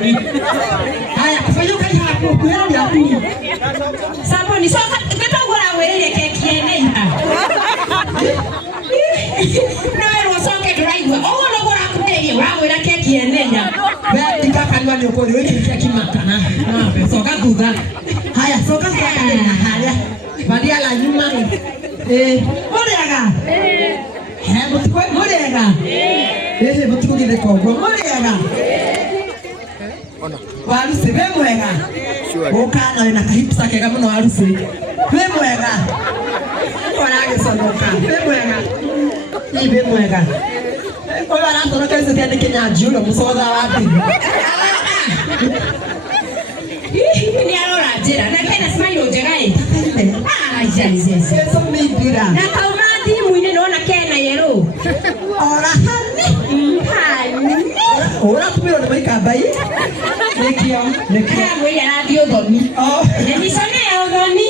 Haya kufanyuka hapo kweli ya kuni. Sapo ni soka kitongora wewe keki ene ha. Na wewe soka driver. Oh no gora kuteje wawe na keki ene ya. Wewe ndikakanywa ni ukori wewe keki makana. Na soka duga. Haya soka kana haya. Badia la nyuma. Muriaga. Mutiko muriaga. Mutiko gide kogo muriaga. Warusi we mwega. Ukana na kahipsa kega muno warusi. We mwega. Wanage sonoka. We mwega. We mwega. Ola na toroka hizo tiende Kenya julo musoza wapi. Ni alora jira na kana smile ojegai. Yes. Eso me dira. Na kaumati muine naona kena yero. Ora hani. Hani. Ora tumiro na mai kabai. Nekio. Wewe ya radio doni. Oh. Ni sana ya doni.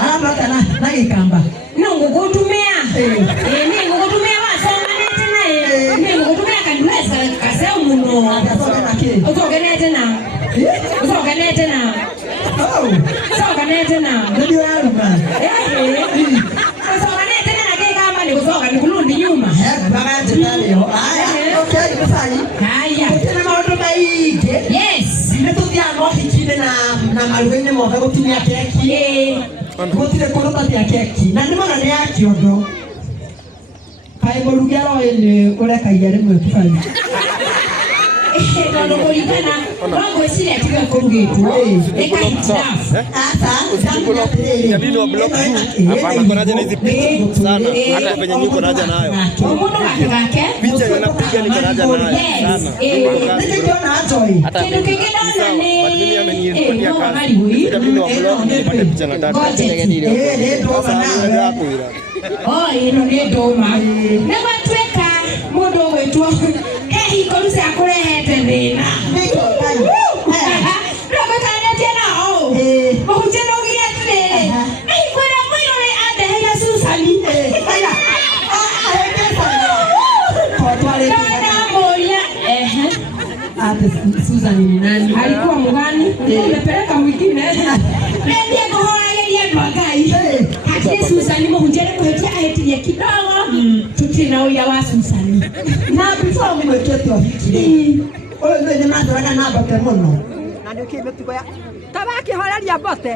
Hapa na ikamba. No ngugutumia. Ni ngugutumia wasoma nete na. Ni ngugutumia kanduesa kaseu muno. Utogenete na. Utogenete na. Oh. Utogenete na. Ndio aluma. Utogenete na kama ni kusoga ni kulundi nyuma. Bagaje nalio. Haya. Okay, mfai. Haya. Tena maondo maige. Yes. Nitutia mohi kile na maluene moga gutumia keki. Gutire korota ya keki. Na ndimona ni yaki ondo. Kai morugero ene ureka yare mwe kufanya. Ndio kulipana. Wangu sile atiwe kurugetu. Eka hitafu. Ya nini wa block hapa niko naje na hizi picha sana hata penye niko naja nayo picha yanapiga niko naja nayo sana hata kitu kingine nani but mimi amenipatia kazi ndio mimi wa block nipate picha nataka oh ino ni doma na watweka mundu wetu iko mse akurehete thina Susan ni nani? Alikuwa mgani? Nimepeleka mwingine. Ndiye kuhoa yeye mwagai. Haki Susan mo hunjere kuhetia aheti ya kidogo. Tutina uya wa Susan. Na before mweketo hiki. Ole ndio ndio ndio na bote mono. Na ndio kimetuko ya. Tabaki horaria bote.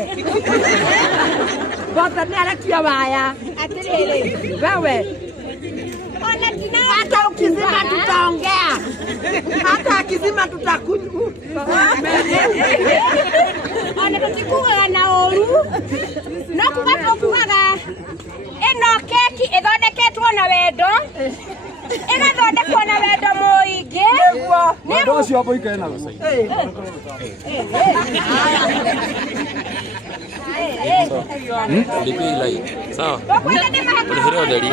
Bote ni arakia waya. Atiriri. Wewe. Ona tina hata ukizima tutaongea. Hata akizima tutakunywa. Ona tutikuga na oru. No kubato kugaga. Eno keki ithondeketwo na wendo. Igathondekwo na wendo muingi. Ndio ucio hapo ikaena gusa. Lipi lai. Sawa. Ulihira udari.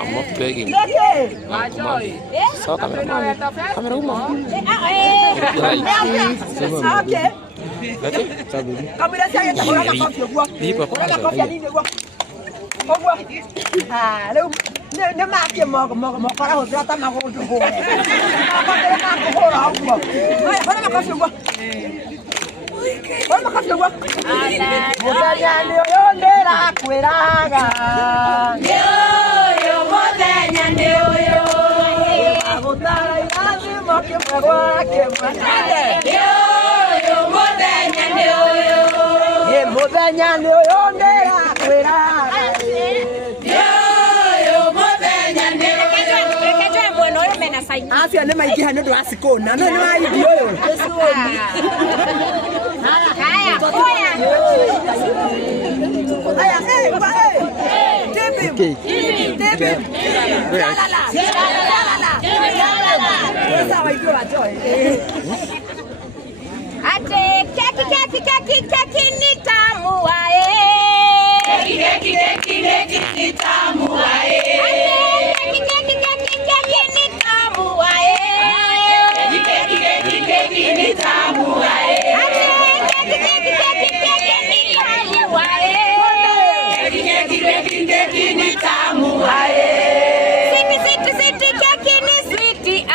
Amo pegi. Sawa kamera. Kamera uma. Okay. Lati? Sabi. Kamera saya tak orang kafir gua. Lipa pa. Kafir ni gua. Oh gua. Lu ne makin mau kalau ternyata mau tu gua. Apa dia nak gua lah gua. Hai, mana kafir gua. Mana kafir gua. Mudanya ndio ndera kwiraga. Yo mudanya ndio yo. Agutara lazima kimwa kimwa. Yo mudanya ndio yo. Ye mudanya ndio yo ndera kwiraga. Afya nema ikiha ndio asikona no ni aidio yo haya tipi sawa idio atoe ate keki ni tamu wae keki ni tamu wae Sweetie,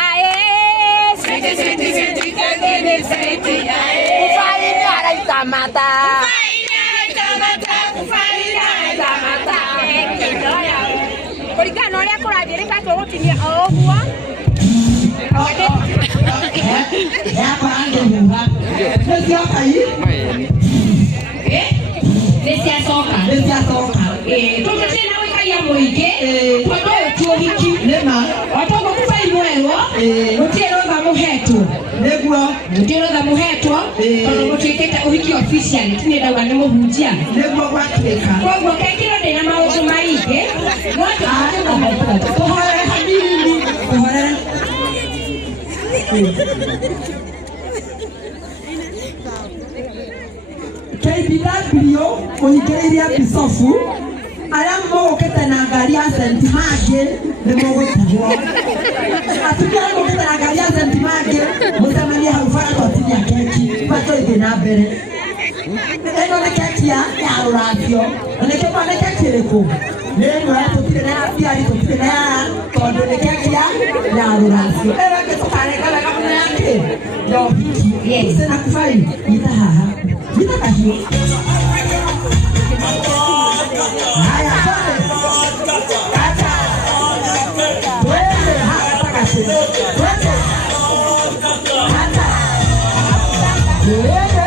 Mutiro muhetwo ono mutikete uhiki official tine dauga ni muhunjia negwo gwatwika kogwo kekiro ndina maundu maingi no tuhore hanini tuhore KBW kuhingĩrĩria bisofu arĩa mũgũkĩte na ngari ya St. Mangĩ nĩ mũgũtigwo. Atumia arĩa mũgũkĩte na ngari ya St. Mangĩ mũcemanie hau bara twatinia keki batũthiĩ na mbere. Ĩno nĩ keki ya rũracio na nĩkĩo mwana keki ĩrĩkũ? Nĩ ĩno tũtirĩ na ya biari tũtirĩ na ya tondũ nĩ keki ya rũracio. Ĩno ĩngĩ tũkarenga wega mũno ya kĩ? Ya ũhiki. Sena kũbai nyita haha. Nyita kahiũ. Haya kata. Wewe hata kasi. Wewe. Kata. Wewe.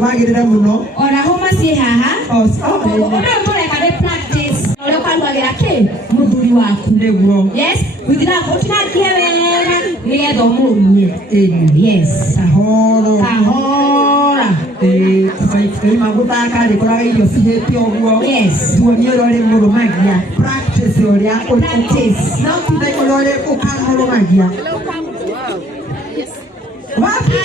Magirira muno ora homa si haha tũreka nĩ practice ũrĩa ũkaruagĩra kĩ mũthuri waku nĩguo yes gũtinathie wega nĩgetha ũmũrumie yes kahora kaima gũthaka rĩkoraga irio cihĩte ũguo yes tuonie ũrĩa ũrĩmũrũmagia practice ũrĩa practice no tuge ũrĩa ũkamũrũmagia wapi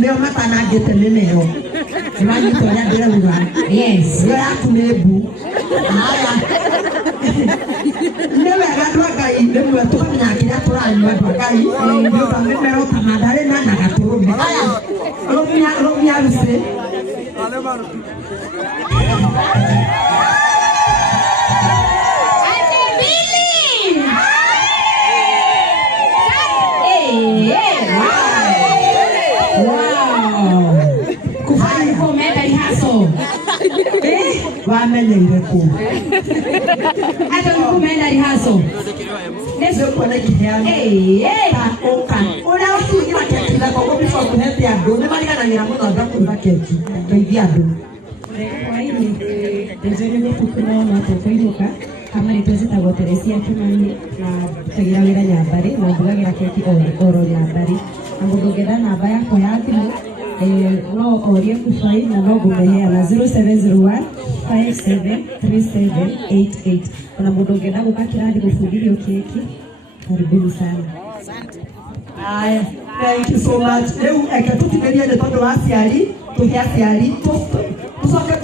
nĩo matanangĩte mĩmero nĩmanyita ũrĩa ndĩrauga yes ĩyo yaku nĩ mbu haya nĩ wega andũ a Ngai rĩmwe tũkamenya kĩrĩa tũranyua andũ a Ngai nĩũndũ mĩmero ta mandarĩna na gatũrũme haya rũmia rucĩ wamenyeire kũ hata umeenda rehearsal nĩcio kuona kĩheano ta ũka ũrĩa ũkiugira keki na kogo before kũhete andũ nĩ mariganagĩra mũno andũ kũruga keki ndeithia andũ kwa hili ndio tukũona tũkũinũka kama nĩtwĩtagwo Teresia Kimani na tũtagira wĩra Nyambari na ndugagĩra keki oro Nyambari na mũndũ ũngĩenda namba yakwa ya thimũ no orie kubai na no ngũmĩheana 0701 573788 na mũndũ ũngĩenda gũka kĩrathi gũbundithio keki karibuni sana. Thank you so much. Rĩu eke tũtigĩrie nĩ tondũ wa aciari tũhe aciari tũcoke